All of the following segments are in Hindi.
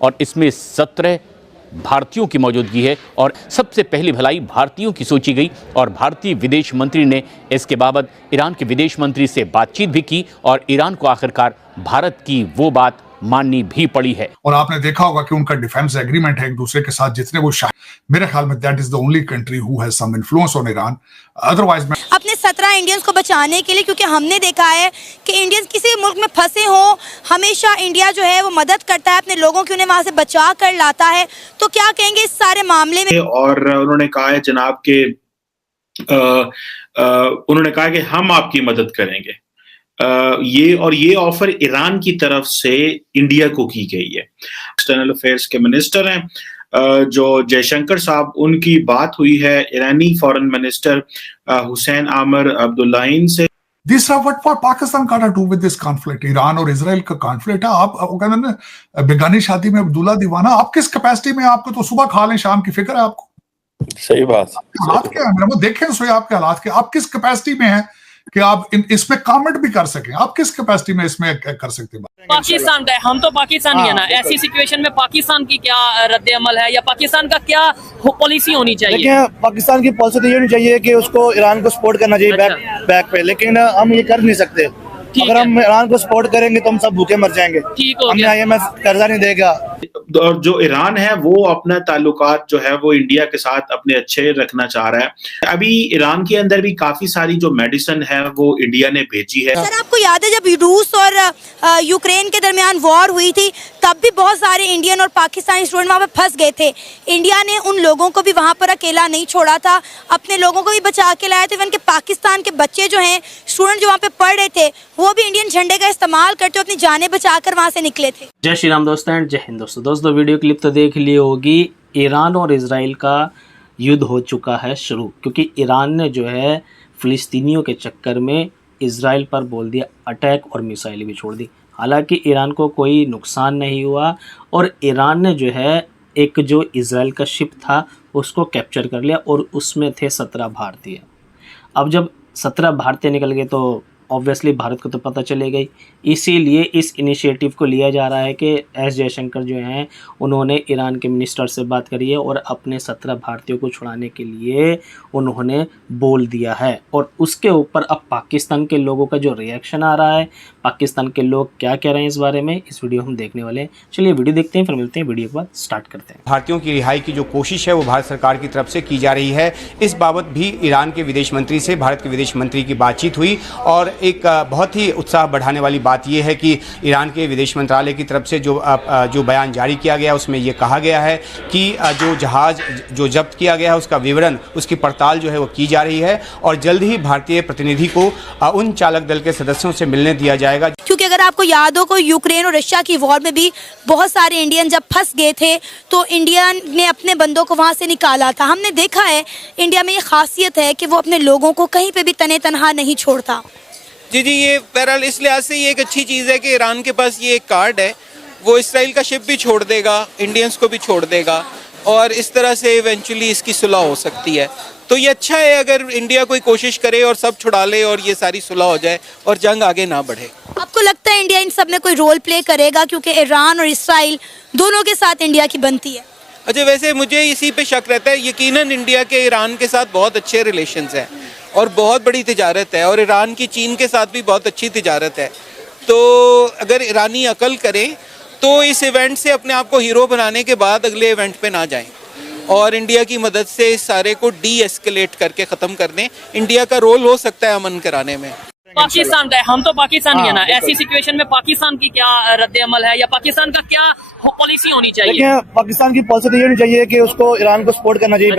और इसमें 17 भारतीयों की मौजूदगी है और सबसे पहली भलाई भारतीयों की सोची गई और भारतीय विदेश मंत्री ने इसके बाबत ईरान के विदेश मंत्री से बातचीत भी की और ईरान को आखिरकार भारत की वो बात माननी भी पड़ी है। और आपने देखा होगा कि उनका डिफेंस एग्रीमेंट है एक दूसरे के साथ, जितने वो मेरे ख्याल में that is the only country who has some influence on Iran. Otherwise अपने 17 इंडियंस को बचाने के लिए, क्योंकि हमने देखा है कि इंडियंस किसी मुल्क में फंसे हों हमेशा इंडिया जो है वो मदद करता है अपने लोगों की, उन्हें वहां से बचा कर लाता है। तो क्या कहेंगे इस सारे मामले में? और उन्होंने कहा है जनाब के उन्होंने कहा कि हम आपकी मदद करेंगे। ये ऑफर ईरान की तरफ से इंडिया को की गई है। एक्सटर्नल अफेयर्स के मिनिस्टर हैं जो जयशंकर साहब, उनकी बात हुई है ईरानी फॉरेन मिनिस्टर हुसैन आमिर अब्दुल्लाहिन से। दिस व्हाट पाकिस्तान का do with this conflict, Iran और इजराइल का कॉन्फ्लिक्ट है। आप कहते हैं बेगानी शादी में अब्दुल्ला दीवाना, आप किस कैपेसिटी में? आपको तो सुबह खा लें शाम की फिक्र है आपको। सही बात। हालात क्या है मेरा, देखें सोए आपके हालात के, आप किस कैपेसिटी में हैं कि आप इसमें कमेंट भी कर सकें? आप किस कैपेसिटी में इसमें कर सकते हैं? पाकिस्तान का, हम तो पाकिस्तानी है ना, ऐसी सिचुएशन में पाकिस्तान की क्या रद्द अमल है या पाकिस्तान का क्या पॉलिसी होनी चाहिए? देखिए, पाकिस्तान की पॉलिसी तो ये होनी चाहिए कि उसको ईरान को सपोर्ट करना चाहिए बैक पे, लेकिन हम ये कर नहीं सकते। अगर हम ईरान को सपोर्ट करेंगे तो हम सब भूखे मर जाएंगे। हमें IMF कर्जा नहीं देगा। और जो ईरान है वो अपना ताल्लुकात जो है वो इंडिया के साथ अपने अच्छे रखना चाह रहा है। अभी ईरान के अंदर भी काफी सारी जो मेडिसिन है वो इंडिया ने भेजी है। सर, आपको याद है जब रूस और यूक्रेन के दरमियान वॉर हुई थी, तब भी बहुत सारे इंडियन और पाकिस्तानी स्टूडेंट वहाँ पे फंस गए थे। इंडिया ने उन लोगों को भी वहाँ पर अकेला नहीं छोड़ा था, अपने लोगों को भी बचा के लाया था। इवन के पाकिस्तान के बच्चे जो हैं, स्टूडेंट जो वहाँ पे पढ़ रहे थे, वो भी इंडियन झंडे का इस्तेमाल करते हुए अपनी जानें बचाकर वहाँ से निकले थे। जय श्री राम दोस्तों एंड जय हिंद दोस्तों। वीडियो क्लिप तो देख ली होगी। ईरान और इजराइल का युद्ध हो चुका है शुरू, क्योंकि ईरान ने जो है फ़िलिस्तीनियों के चक्कर में इजराइल पर बोल दिया अटैक और मिसाइल भी छोड़ दी। हालांकि ईरान को कोई नुकसान नहीं हुआ और ईरान ने जो है एक जो इजराइल का शिप था उसको कैप्चर कर लिया और उसमें थे 17 भारतीय। अब जब 17 भारतीय निकल गए तो ऑब्वियसली भारत को तो पता चलेगा ही, इसीलिए इस इनिशिएटिव को लिया जा रहा है कि एस जयशंकर जो हैं उन्होंने ईरान के मिनिस्टर से बात करी है और अपने 17 भारतीयों को छुड़ाने के लिए उन्होंने बोल दिया है। और उसके ऊपर अब पाकिस्तान के लोगों का जो रिएक्शन आ रहा है, पाकिस्तान के लोग क्या कह रहे हैं इस बारे में, इस वीडियो हम देखने वाले हैं। चलिए वीडियो देखते हैं, फिर मिलते हैं वीडियो के बाद, स्टार्ट करते हैं। भारतीयों की रिहाई की जो कोशिश है वो भारत सरकार की तरफ से की जा रही है। इस बाबत भी ईरान के विदेश मंत्री से भारत के विदेश मंत्री की बातचीत हुई और एक बहुत ही उत्साह बढ़ाने वाली बात यह है कि ईरान के विदेश मंत्रालय की तरफ से जो बयान जारी किया गया उसमें यह कहा गया है कि जो जहाज़ जो जब्त किया गया है उसका विवरण, उसकी पड़ताल जो है वो की जा रही है और जल्द ही भारतीय प्रतिनिधि को उन चालक दल के सदस्यों से मिलने दिया जाएगा। क्योंकि अगर आपको याद हो, यूक्रेन और रशिया की वॉर में भी बहुत सारे इंडियन जब फंस गए थे तो इंडिया ने अपने बंदों को वहाँ से निकाला था। हमने देखा है इंडिया में ये खासियत है कि वो अपने लोगों को कहीं पे भी तने तनहा नहीं छोड़ता। जी, ये बहरहाल इस लिहाज से ये एक अच्छी चीज़ है कि ईरान के पास ये एक कार्ड है, वो इसराइल का शिप भी छोड़ देगा, इंडियंस को भी छोड़ देगा और इस तरह से इवेंचुअली इसकी सुलह हो सकती है। तो ये अच्छा है अगर इंडिया कोई कोशिश करे और सब छुड़ा ले और ये सारी सुलह हो जाए और जंग आगे ना बढ़े। आपको लगता है इंडिया इन सब में कोई रोल प्ले करेगा, क्योंकि ईरान और इसराइल दोनों के साथ इंडिया की बनती है? अच्छा, वैसे मुझे इसी पे शक रहता है। यकीनन इंडिया के ईरान के साथ बहुत अच्छे रिलेशंस हैं और बहुत बड़ी तिजारत है और ईरान की चीन के साथ भी बहुत अच्छी तिजारत है। तो अगर ईरानी अकल करें तो इस इवेंट से अपने आप को हीरो बनाने के बाद अगले इवेंट पे ना जाएं और इंडिया की मदद से इस सारे को डी एस्केलेट करके ख़त्म कर दें। इंडिया का रोल हो सकता है अमन कराने में। पाकिस्तान का, हम तो पाकिस्तानी है ना, ऐसी सिचुएशन में पाकिस्तान की क्या रद्द अमल है या पाकिस्तान का क्या पॉलिसी होनी चाहिए? देखिए, पाकिस्तान की पॉलिसी तो ये होनी चाहिए कि उसको ईरान को सपोर्ट करना चाहिए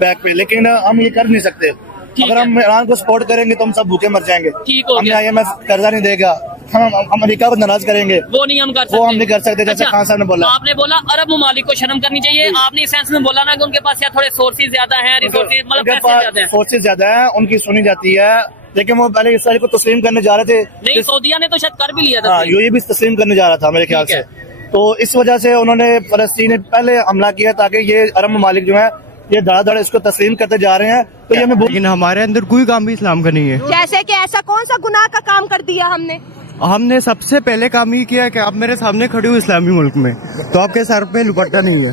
बैक पे, लेकिन हम ये कर नहीं सकते। अगर हम ईरान को सपोर्ट करेंगे तो हम सब भूखे मर जाएंगे। हमें IMF कर्जा नहीं देगा, हम अमेरिका को नाराज करेंगे, वो नहीं हम कर सकते। वो हम नहीं कर सकते। जैसे खान साहब ने बोला, आपने बोला अरब ममालिक को शर्म करनी चाहिए, आपने इस सेंस में बोला ना कि उनके पास या थोड़े सोर्सेज ज्यादा हैं, रिसोर्सेज मतलब पैसे ज्यादा हैं, सोर्सेज ज्यादा है, उनकी सुनी जाती है। लेकिन वो पहले इसराइल को तस्लीम करने जा रहे थे। नहीं, सऊदीया ने तो शायद कर भी लिया था। ये भी तस्लीम करने जा रहा था मेरे ख्याल से। तो इस वजह से उन्होंने फलस्तीन पहले हमला किया ताकि ये अरब ममालिक जो है ये धड़ाधड़ इसको तस्लीम करते जा रहे हैं। तो ये हमें, लेकिन हमारे अंदर कोई काम भी इस्लाम का नहीं है। जैसे कि ऐसा कौन सा गुनाह का काम कर दिया हमने? हमने सबसे पहले काम ये किया कि आप मेरे सामने खड़े हो इस्लामी मुल्क में, तो आपके सर पे दुपट्टा नहीं है,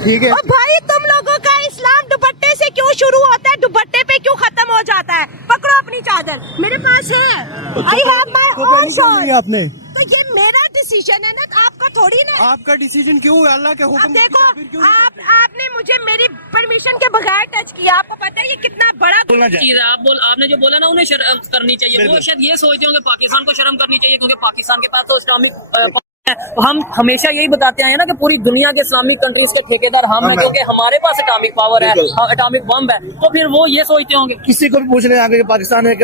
ठीक है? भाई तुम लोगों का इस्लाम दुपट्टे से क्यों शुरू होता है, दुपट्टे पे क्यों खत्म हो जाता है? पकड़ो अपनी चादर, मेरे पास है, I have my own short. आपने तो ये मेरा डिसीजन है ना, आपका थोड़ी ना। आपका डिसीजन क्यों है? अल्लाह के हुक्म। अब देखो, आपने मुझे मेरी परमिशन के बगैर टच किया, आपको पता है ये कितना बड़ा चीज है। आपने जो बोला ना उन्हें शर्म करनी चाहिए, वो शायद ये सोचते होंगे पाकिस्तान को शर्म करनी चाहिए, क्योंकि पाकिस्तान के पास तो इस्लामिक हम हमेशा यही बताते हैं ना कि पूरी दुनिया के इस्लामिक कंट्रीज के ठेकेदार हम हैं, क्योंकि हमारे पास एटॉमिक पावर है, एटॉमिक बम है। तो फिर वो ये सोचते होंगे, किसी को भी पूछ रहे हैं कि पाकिस्तान एक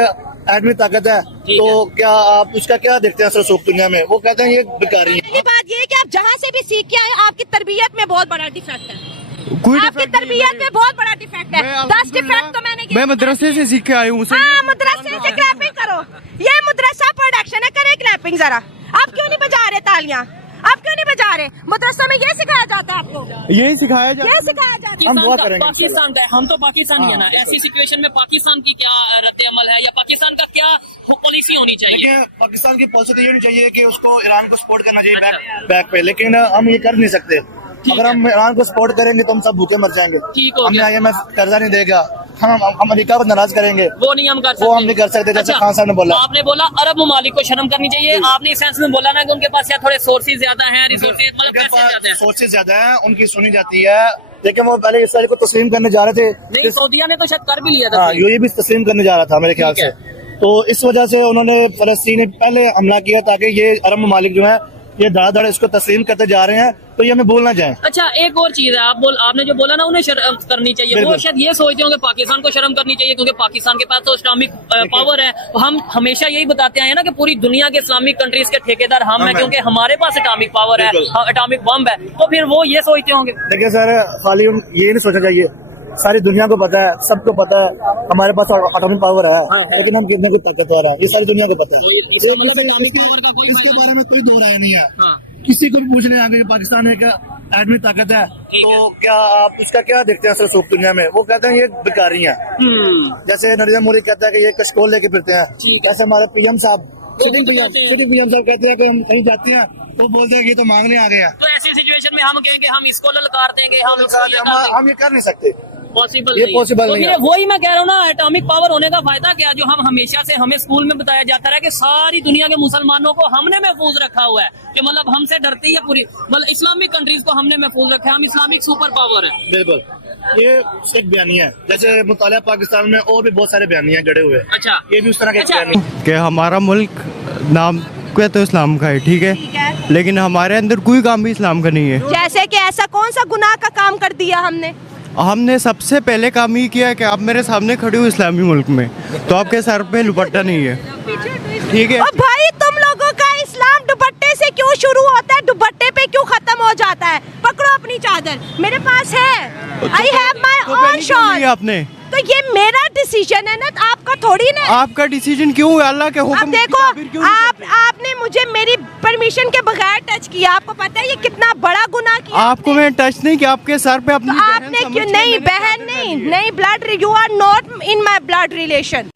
एटमी ताकत है, तो क्या आप उसका क्या देखते हैं असर दुनिया में? वो कहते हैं ये बेकारी है। पहली बात ये है कि आप जहाँ से भी सीख के आए, आपकी तरबियत में बहुत बड़ा डिफेक्ट है, आपकी तरबियत में बहुत बड़ा डिफेक्ट है। 10 डिफेक्ट तो मैं मदरसे से सीख के आई हूँ। मदरसे से क्लैपिंग करो, ये मदरसा प्रोडक्शन है, करे क्लैपिंग जरा। आप क्यों नहीं बजा रहे तालियां? आप क्यों नहीं बजा रहे? मदरसों में ये सिखाया जाता है आपको, यही सिखाया जाता है, ये सिखाया जाता है। हम दुआ करेंगे पाकिस्तान का है, हम तो पाकिस्तानी है ना। ऐसी सिचुएशन में पाकिस्तान की क्या रद्द अमल है, या पाकिस्तान का क्या पॉलिसी होनी चाहिए? देखिए, पाकिस्तान की पॉलिसी तो ये नहीं चाहिए कि उसको ईरान को सपोर्ट करना चाहिए बैक पे, लेकिन हम ये कर नहीं सकते। अगर हम ईरान को सपोर्ट करेंगे तो हम सब भूखे मर जाएंगे। हमें IMF कर्जा नहीं देगा, हम अमेरिका को नाराज करेंगे, वो नहीं हम कर सकते, वो हम नहीं कर सकते। जैसे खान साहब ने बोला, आपने बोला अरब ममालिक को शर्म करनी चाहिए, आपने इस सेंस में बोला ना कि उनके पास या थोड़े सोर्सेज ज्यादा हैं, रिसोर्सेज मतलब पैसे ज्यादा हैं, सोर्सेज ज्यादा है, उनकी सुनी जाती है। लेकिन वो पहले इसराइल को तस्लीम करने जा रहे थे, नहीं सऊदीया ने तो शायद कर भी लिया था। ये भी तस्लीम करने जा रहा था मेरे ख्याल से। तो इस वजह से उन्होंने फलस्तीन ने पहले हमला किया, ताकि ये अरब ममालिक जो है ये धड़ाधड़ इसको तस्लीम करते जा रहे हैं, तो ये हमें भूलना जाए। अच्छा, एक और चीज है, आपने जो बोला ना उन्हें शर्म करनी चाहिए, वो शायद ये सोचते होंगे पाकिस्तान को शर्म करनी चाहिए, क्योंकि पाकिस्तान के पास तो इस्लामिक पावर है। हम हमेशा यही बताते हैं ना कि पूरी दुनिया के इस्लामिक कंट्रीज के ठेकेदार हम हैं, क्योंकि हमारे पास एटॉमिक पावर है, एटॉमिक बम है। तो फिर वो ये सोचते होंगे। देखिए सर, खाली ये नहीं सोचना चाहिए, सारी दुनिया को पता है, सबको पता है हमारे पास एटॉमिक पावर है, लेकिन हम कितने को ताकतवर है, ये सारी दुनिया को पता है। इसके बारे में कोई दो राय नहीं है। किसी को भी पूछ रहे हैं कि पाकिस्तान एक एटमी ताकत है, तो क्या आप उसका क्या देखते हैं असर दुनिया में? वो कहते हैं ये बेकारी है। जैसे नरेंद्र मोदी कहता है कि ये कशकोल लेके फिरते हैं, जैसे हमारे PM साहब सिटिंग PM साहब कहते हैं कि हम कहीं जाते हैं तो बोलते हैं कि ये तो मांगने आ गए हैं। तो ऐसी सिचुएशन में हम कहेंगे हम इसको ललकार देंगे, हम ये कर नहीं सकते, पॉसिबल ये पॉसिबल नहीं है। वही मैं कह रहा हूँ ना, एटॉमिक पावर होने का फायदा क्या, जो हम हमेशा से हमें स्कूल में बताया जाता है कि सारी दुनिया के मुसलमानों को हमने महफूज रखा हुआ है, कि मतलब हमसे डरती है पूरी, मतलब इस्लामिक कंट्रीज को हमने महफूज रखा है, हम इस्लामिक सुपर पावर है। बिल्कुल, ये एक बयानी है। जैसे मुतालिया पाकिस्तान में और भी बहुत सारे बयानियां गड़े हुए। अच्छा, ये भी उस तरह के बयानी कि हमारा मुल्क नाम क्या तो इस्लाम का है, ठीक है, लेकिन हमारे अंदर कोई काम भी इस्लाम का नहीं है। जैसे कि ऐसा कौन सा गुनाह का काम कर दिया हमने सबसे पहले काम ये किया कि आप मेरे सामने खड़े हो इस्लामी मुल्क में, तो आपके सर पे दुपट्टा नहीं है, ठीक है? भाई तुम लोगों का इस्लाम दुपट्टे से क्यों शुरू होता है, दुपट्टे पे क्यों खत्म हो जाता है? पकड़ो अपनी चादर, मेरे पास है, I have my own short. आपने तो ये मेरा डिसीजन है ना, आपका थोड़ी ना। आपका डिसीजन क्यों है? अल्लाह के हुक्म। अब देखो, आपने मुझे मेरी परमिशन के बगैर टच किया, आपको पता है ये कितना बड़ा गुनाह किया। आपको मैं टच नहीं किया, आपके सर पे अपनी तो आपने क्यों नहीं? बहन नहीं, blood, you are not in my blood relation.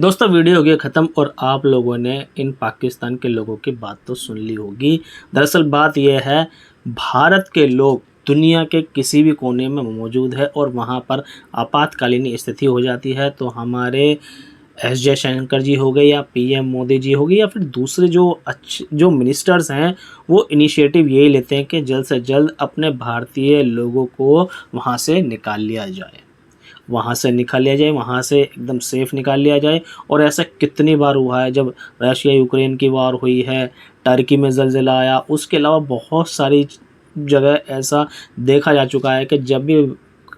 दोस्तों वीडियो हो गया ख़त्म और आप लोगों ने इन पाकिस्तान के लोगों की बात तो सुन ली होगी। दरअसल बात यह है, भारत के लोग दुनिया के किसी भी कोने में मौजूद है और वहाँ पर आपातकालीन स्थिति हो जाती है तो हमारे एस जयशंकर जी हो गए या PM मोदी जी हो गए या फिर दूसरे जो मिनिस्टर्स हैं, वो इनिशिएटिव यही लेते हैं कि जल्द से जल्द अपने भारतीय लोगों को वहाँ से निकाल लिया जाए, वहाँ से एकदम सेफ़ निकाल लिया जाए। और ऐसा कितनी बार हुआ है, जब रशिया यूक्रेन की वार हुई है, टर्की में ज़लज़ला आया, उसके अलावा बहुत सारी जगह ऐसा देखा जा चुका है कि जब भी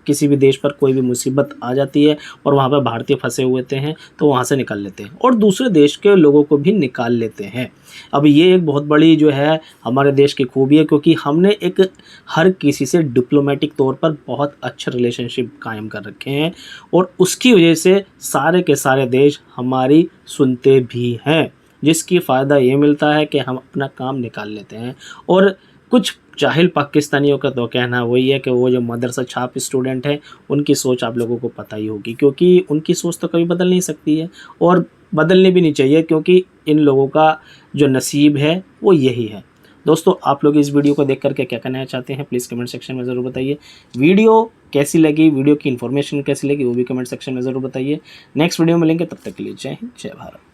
किसी भी देश पर कोई भी मुसीबत आ जाती है और वहाँ पर भारतीय फंसे हुए हैं तो वहाँ से निकाल लेते हैं और दूसरे देश के लोगों को भी निकाल लेते हैं। अब ये एक बहुत बड़ी जो है हमारे देश की खूबी है, क्योंकि हमने एक हर किसी से डिप्लोमेटिक तौर पर बहुत अच्छे रिलेशनशिप कायम कर रखे हैं और उसकी वजह से सारे के सारे देश हमारी सुनते भी हैं, जिसकी फ़ायदा ये मिलता है कि हम अपना काम निकाल लेते हैं। और कुछ जाहिल पाकिस्तानियों का तो कहना वही है कि वो जो मदरसा छाप स्टूडेंट हैं उनकी सोच आप लोगों को पता ही होगी, क्योंकि उनकी सोच तो कभी बदल नहीं सकती है और बदलनी भी नहीं चाहिए, क्योंकि इन लोगों का जो नसीब है वो यही है। दोस्तों, आप लोग इस वीडियो को देख करके क्या कहना चाहते हैं प्लीज़ कमेंट सेक्शन में ज़रूर बताइए। वीडियो कैसी लगी, वीडियो की इन्फॉर्मेशन कैसी लगी, वो भी कमेंट सेक्शन में ज़रूर बताइए। नेक्स्ट वीडियो में मिलेंगे, तब तक के लिए जय हिंद, जय भारत।